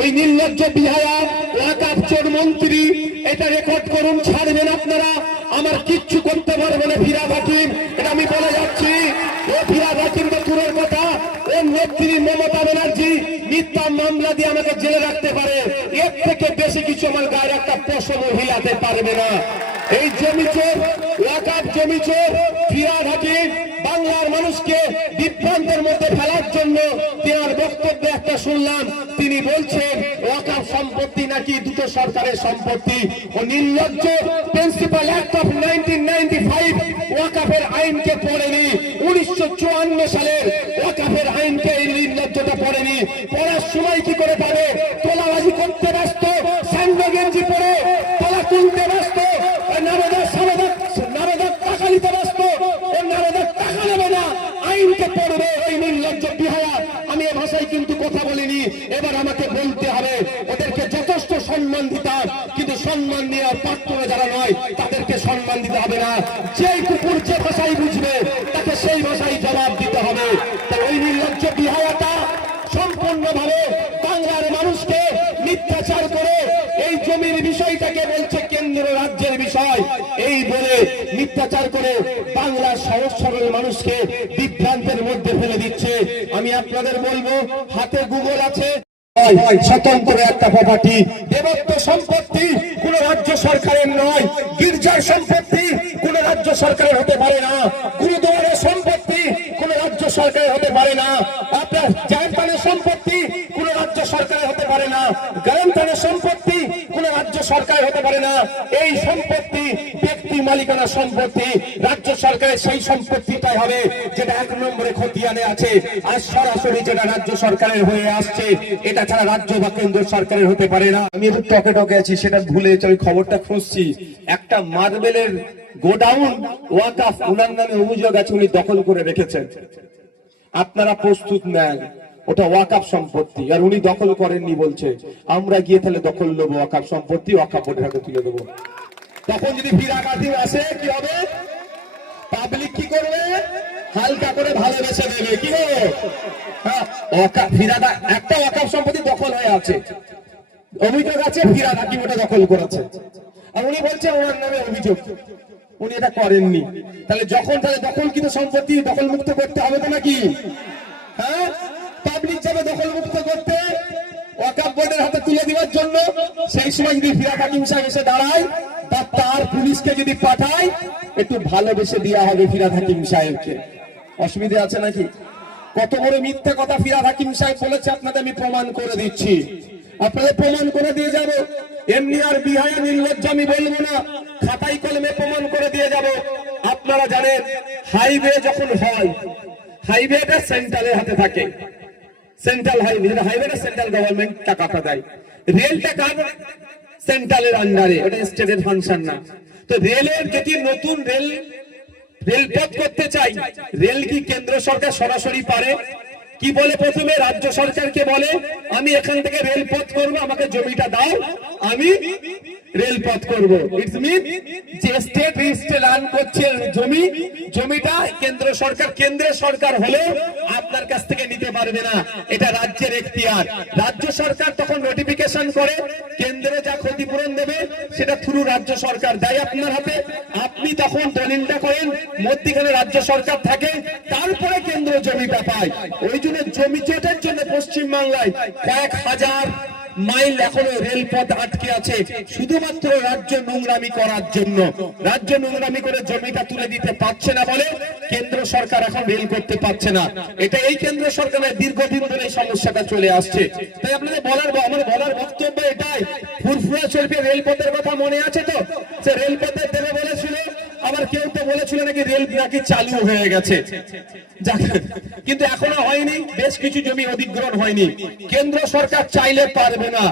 ওই নির্লজ্জ বিহায়া ওয়াকাফ চোর মন্ত্রী এটা রেকর্ড করুন, ছাড়বেন আপনারা। আমার কিচ্ছু করতে পারবে না ফিরহাদ হাকিম, এটা আমি বলে যাচ্ছি। ও ফিরহাদ হাকিম তো দূরের কথা, ও নেত্রী মমতা ব্যানার্জি মিথ্যা মামলা দিয়ে আমাকে জেলে রাখতে পারে, এর থেকে বেশি কিছু আমার গায়ের একটা পশমও হিলাতে পারবে না। এই জমি চোর, ওয়াকাফ জমি চোর ফিরহাদ হাকিম বাংলার মানুষকে বিভ্রান্তের মধ্যে ফেলার জন্য তার বক্তব্যে একটা শুনলাম, তিনি বলছেন ওয়াকাফ সম্পত্তি নাকি দুটো সরকারের সম্পত্তি। ও নির্লজ্জ প্রিন্সিপাল অ্যাক্ট অফ 1995 ওয়াকাফের আইনকে পড়েনি, 1954 সালের ওয়াকাফের আইনকে এই নির্লজ্জতা পড়েনি। পড়ার সময় কি করে পারে? তোলাবাজি করতে ব্যস্ত, স্যান্ডো গেঞ্জি পরে তোলা তুলতে ব্যস্ত, নারদার টাকা নিতে ব্যস্ত। ও নারদার টাকা নেবে না, আইনকে পড়বে ওই নির্লজ্জ বিহায়া। আমি এ ভাষায় কিন্তু কথা বলিনি, এবার আমাকে বলতে হবে। ওদেরকে যথেষ্ট সম্মান দিতাম, কিন্তু সম্মান নেওয়ার পাত্র যারা নয় তাদেরকে সম্মান দিতে হবে না। যেই কুকুর যে ভাষায় বুঝবে তাকে সেই ভাষায় জবাব দিতে হবে। তাই ওই নির্লজ্জ বিহায়াটা সম্পূর্ণভাবে বাংলার মানুষকে মিথ্যাচার করে এই জমির বিষয়টাকে বলছে কেন্দ্র রাজ্যের বিষয়, এই বলে মিথ্যাচার করে বাংলার সহজ সরল মানুষকে বিভ্রান্তের মধ্যে ফেলে দিচ্ছে। আমি আপনাদের বলবো, হাতে গুগল আছে, স্বতন্ত্র একটা প্রপার্টি। দেবত্ব সম্পত্তি কোন রাজ্য সরকারের নয়, গির্জার সম্পত্তি কোন রাজ্য সরকারের হতে পারে না, গুরুদুয়ারের সম্পত্তি কোন রাজ্য সরকারের হতে পারে না, আপনার জায়গানের সম্পত্তি কোন রাজ্য সরকারের হতে পারে না, গ্রান্থানের সম্পত্তি কোন রাজ্য সরকারের হতে পারে না। এই সম্পত্তি ব্যক্তি মালিকানা সম্পত্তি, রাজ্য সরকারের সেই সম্পত্তিটাই হবে যেটা 1 নম্বরে খতিয়ানে আছে। আর সরাসরি যেটা রাজ্য সরকারের হয়ে আসছে, এটা ছাড়া রাজ্য বা কেন্দ্র সরকারের হতে পারে না। আমি একটু টকে টকে আছি, সেটা ভুলে ওই খবরটা খুঁজছি। একটা মার্বেলের গোডাউন ওয়াকাফ উনার নামে অভিযোগ আছে, উনি দখল করে রেখেছেন। আপনারা প্রস্তুত নেন, ওটা ওয়াকাফ সম্পত্তি, আর উনি দখল করেননি বলছে। আমরা গিয়ে তাহলে দখল নেবো ওয়াকাফ সম্পত্তি, ওয়াকাফ বোর্ডের হাতে তুলে দেবো। তখন যদি ফিরহাদ হাকিম আসে কি হবে? পাবলিক কি করবে? হালকা করে ভালোবেসে দেবে। কি হবে? একটা ওয়াকাফ সম্পত্তি দখল হয়ে আছে, অভিযোগ আছে ফিরহাদ হাকিম ওটা দখল করেছে, আর উনি বলছেন ওনার নামে অভিযোগ, উনি এটা করেননি। তাহলে দখল কিন্তু সম্পত্তি দখল মুক্ত করতে হবে তো নাকি? হ্যাঁ, পাবলিক যাবে দখল মুক্ত করতে ওয়াকাফ বোর্ডের হাতে তুলে দেওয়ার জন্য। সেই সময় যদি ফিরহাদ হাকিম সাহেব এসে দাঁড়ায়, তার পুলিশকে যদি পাঠায়, একটু ভালোবেসে দেওয়া হবে ফিরহাদ হাকিম সাহেবকে। অসুবিধা আছে নাকি? কত বড় মিথ্যা কথা ফিরহাদ হাকিম সাহেব বলেছে আপনাদের আমি প্রমাণ করে দিচ্ছি, আপনাদের প্রমাণ করে দিয়ে যাব। এমনি আর বিহায়া নির্লজ্জ আমি বলবো না, খাতায় কলমে প্রমাণ করে দিয়ে যাব। আপনারা জানেন হাইওয়ে যখন হয়, হাইওয়েটা সেন্ট্রালের হাতে থাকে, সেন্ট্রাল হাইওয়েটা সেন্ট্রাল গভর্নমেন্ট টাকাটা দেয়, রেলটা কার? সেন্ট্রালের আন্ডারে, ওটা স্টেটের ফাংশন না। তো রেলের যদি নতুন রেলপথ করতে চাই, রেল কি কেন্দ্র সরকার সরাসরি পারে? কি বলে? প্রথমে রাজ্য সরকারকে বলে আমি এখান থেকে রেলপথ করব, আমাকে জমিটা দাও, আমি রেলপথ করব। ইটস মিন যে স্টেট রেজিস্ট্রে রান করছে জমিটা কেন্দ্রের সরকার হলে আপনার কাছ থেকে নিতে পারবে না, এটা রাজ্যের এখতিয়ার। রাজ্য সরকার তখন নোটিফিকেশন করে, কেন্দ্রে যা ক্ষতিপূরণ দেবে সেটা থ্রু রাজ্য সরকার দেয় আপনার হাতে। আপনি তখন দলিলটা করেন, মধ্যখানে রাজ্য সরকার থাকে, তারপরে কেন্দ্র জমিটা পায়। ওই জন্য জমি জটের জন্য পশ্চিমবাংলায় কয়েক হাজার মাইল এখনো রেলপথ আটকে আছে, শুধুমাত্র রাজ্য নোংরামি করার জন্য। রাজ্য নোংরামি করে জমিটা তুলে দিতে পারছে না বলে কেন্দ্র সরকার এখন রেল করতে পারছে না। এটা এই কেন্দ্র সরকারের দীর্ঘদিন ধরে এই সমস্যাটা চলে আসছে। তাই আপনাদের আমার বলার বক্তব্য এটাই, ফুরফুরা চলবে রেলপথের কথা মনে আছে তো? সে রেলপথের দেবে বলেছিল, আবার কেউ তো বলেছিল নাকি রেল নাকি চালু হয়ে গেছে, কিন্তু এখনো হয়নি। বেশ কিছু জমি অধিগ্রহণ হয়নি, কেন্দ্র সরকার চাইলে পারবে না।